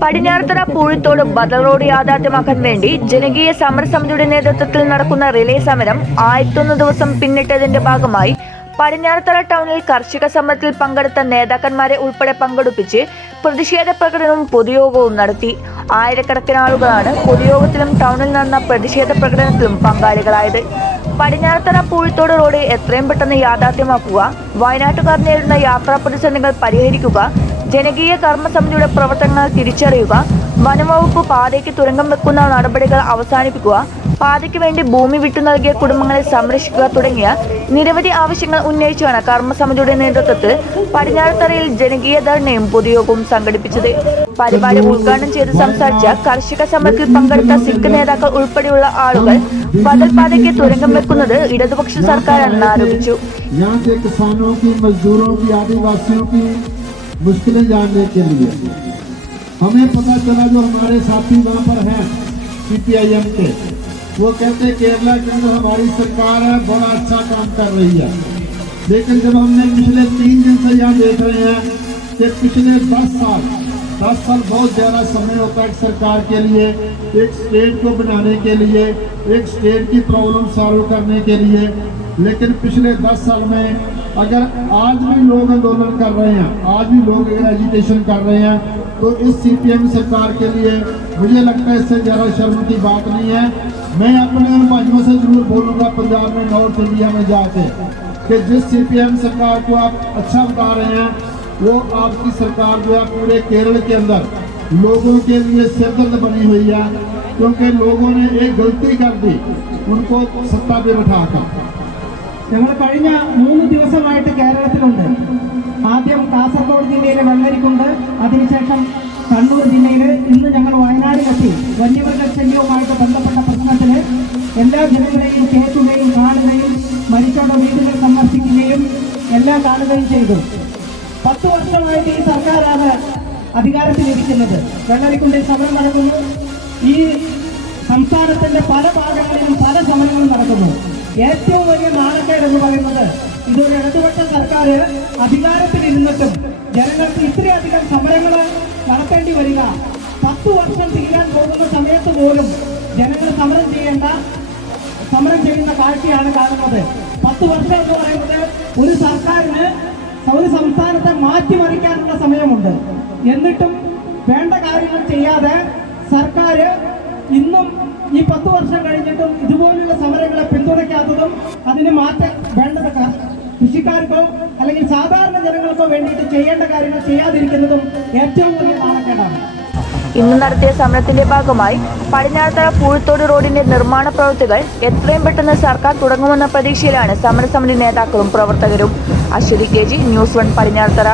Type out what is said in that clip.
പടിഞ്ഞാറത്തറ പൂഴിത്തോട് ബദൽ റോഡ് യാഥാർത്ഥ്യമാക്കാൻ വേണ്ടി ജനകീയ സമരസമിതിയുടെ നേതൃത്വത്തിൽ നടക്കുന്ന റിലേ സമരം ആയിരത്തൊന്ന് ദിവസം പിന്നിട്ടതിന്റെ ഭാഗമായി പടിഞ്ഞാറത്തറ ടൗണിൽ കർഷക സമരത്തിൽ പങ്കെടുത്ത നേതാക്കന്മാരെ ഉൾപ്പെടെ പങ്കെടുപ്പിച്ച് പ്രതിഷേധ പ്രകടനവും പൊതുയോഗവും നടത്തി. ആയിരക്കണക്കിന് ആളുകളാണ് പൊതുയോഗത്തിലും ടൗണിൽ നടന്ന പ്രതിഷേധ പ്രകടനത്തിലും പങ്കാളികളായത്. പടിഞ്ഞാറത്തറ പൂഴിത്തോട് റോഡ് എത്രയും പെട്ടെന്ന് യാഥാർത്ഥ്യമാക്കുക. വയനാട്ടുകാർ നേരിടുന്ന യാത്രാ പ്രതിസന്ധികൾ പരിഹരിക്കുക. ജനകീയ കർമ്മസമിതിയുടെ പ്രവർത്തനങ്ങൾ തിരിച്ചറിയുക. വനംവകുപ്പ് പാതയ്ക്ക് തുരങ്കം വെക്കുന്ന നടപടികൾ അവസാനിപ്പിക്കുക. പാതയ്ക്ക് വേണ്ടി ഭൂമി വിട്ടു നൽകിയ കുടുംബങ്ങളെ സംരക്ഷിക്കുക തുടങ്ങിയ നിരവധി ആവശ്യങ്ങൾ ഉന്നയിച്ചാണ് കർമ്മസമിതിയുടെ നേതൃത്വത്തിൽ പടിഞ്ഞാറത്തറയിൽ ജനകീയ ധർണയും പൊതുയോഗവും സംഘടിപ്പിച്ചത് പരിപാടി ഉദ്ഘാടനം ചെയ്ത് സംസാരിച്ച കർഷക സമരത്തിൽ പങ്കെടുത്ത സിഖ് നേതാക്കൾ ഉൾപ്പെടെയുള്ള ആളുകൾ ബദൽ പാതയ്ക്ക് തുരങ്കം വെക്കുന്നത് ഇടതുപക്ഷ സർക്കാരാണെന്ന് ആരോപിച്ചു यहाँ के किसानों की मजदूरों की आदिवासियों की मुश्किलें जानने के लिए हमें पता चला जो हमारे साथी वहाँ पर हैं सीपीआईएम के वो कहते केरला के अंदर हमारी सरकार है, बड़ा अच्छा काम कर रही है। लेकिन जब हमने पिछले तीन दिन से यहाँ देख रहे हैं कि पिछले दस साल दस साल बहुत ज़्यादा समय होता है सरकार के लिए, एक स्टेट को बनाने के लिए, एक स्टेट की प्रॉब्लम सॉल्व करने के लिए लेकिन पिछले दस साल में अगर आज भी लोग आंदोलन कर रहे हैं, आज भी लोग अगर एजुकेशन कर रहे हैं तो इस सीपीएम सरकार के लिए मुझे लगता है इससे ज़्यादा शर्म की बात नहीं है। मैं अपने उन भाइयों से ज़रूर बोलूँगा, पंजाब में नॉर्थ इंडिया में जाके, कि जिस सीपीएम सरकार को आप अच्छा बता रहे हैं, वो आपकी सरकार जो है पूरे केरल के अंदर लोगों के लिए सिरदर्द बनी हुई है, क्योंकि लोगों ने एक गलती कर दी, उनको सत्ता पे बिठाकर ഞങ്ങൾ കഴിഞ്ഞ മൂന്ന് ദിവസമായിട്ട് കേരളത്തിലുണ്ട്. ആദ്യം കാസർഗോഡ് ജില്ലയിലെ വെള്ളരിക്കുണ്ട്. അതിനുശേഷം കണ്ണൂർ ജില്ലയിൽ ഇന്ന് ഞങ്ങൾ വയനാടിലെത്തി. വന്യമൃഗശല്യവുമായിട്ട് ബന്ധപ്പെട്ട പ്രശ്നത്തിൽ എല്ലാ ജനങ്ങളെയും കേൾക്കുകയും കാണുകയും മരിച്ചവരുടെ വീടുകൾ സന്ദർശിക്കുകയും എല്ലാം കാണുകയും ചെയ്തു. പത്ത് വർഷമായിട്ട് ഈ സർക്കാരാണ് അധികാരത്തിലിരിക്കുന്നത്. വെള്ളരിക്കുണ്ടിൽ സമരം നടക്കുന്നു. ഈ സംസ്ഥാനത്തിന്റെ പല ഭാഗങ്ങളിലും പല സമരങ്ങളും നടക്കുന്നു. ഏറ്റവും വലിയ നാണക്കേട് എന്ന് പറയുന്നത് ഇതൊരു ഇടതുപക്ഷ സർക്കാർ അധികാരത്തിലിരുന്നിട്ടും ജനങ്ങൾക്ക് ഇത്രയധികം സമരങ്ങൾ നടത്തേണ്ടി വരിക. പത്ത് വർഷം തീരാൻ പോകുന്ന സമയത്ത് പോലും ജനങ്ങൾ സമരം ചെയ്യേണ്ട സമരം ചെയ്യുന്ന കാഴ്ചയാണ് കാണുന്നത്. പത്ത് വർഷം എന്ന് പറയുന്നത് ഒരു സർക്കാരിന് ഒരു സംസ്ഥാനത്തെ മാറ്റിമറിക്കാനുള്ള സമയമുണ്ട്. എന്നിട്ടും വേണ്ട കാര്യങ്ങൾ ചെയ്യാതെ സർക്കാർ ഇന്നും ഈ പത്ത് വർഷം കഴിഞ്ഞിട്ടും ഇതുപോലുള്ള സമരങ്ങളെ പിന്തുണയ്ക്കാത്തതും അതിന് മാറ്റം വേണ്ടതൊക്കെ കൃഷിക്കാർക്കോ അല്ലെങ്കിൽ സാധാരണ ജനങ്ങൾക്കോ വേണ്ടിയിട്ട് ചെയ്യേണ്ട കാര്യങ്ങൾ ചെയ്യാതിരിക്കുന്നതും ഏറ്റവും വലിയ നാണക്കേടാണ് ഇന്ന് നടത്തിയ സമരത്തിന്റെ ഭാഗമായി പടിഞ്ഞാറത്തറ പൂഴത്തോട് റോഡിന്റെ നിർമ്മാണ പ്രവൃത്തികൾ എത്രയും പെട്ടെന്ന് സർക്കാർ തുടങ്ങുമെന്ന പ്രതീക്ഷയിലാണ് സമരസമിതി നേതാക്കളും പ്രവർത്തകരും. Aswathi K G news one Padinjarathara.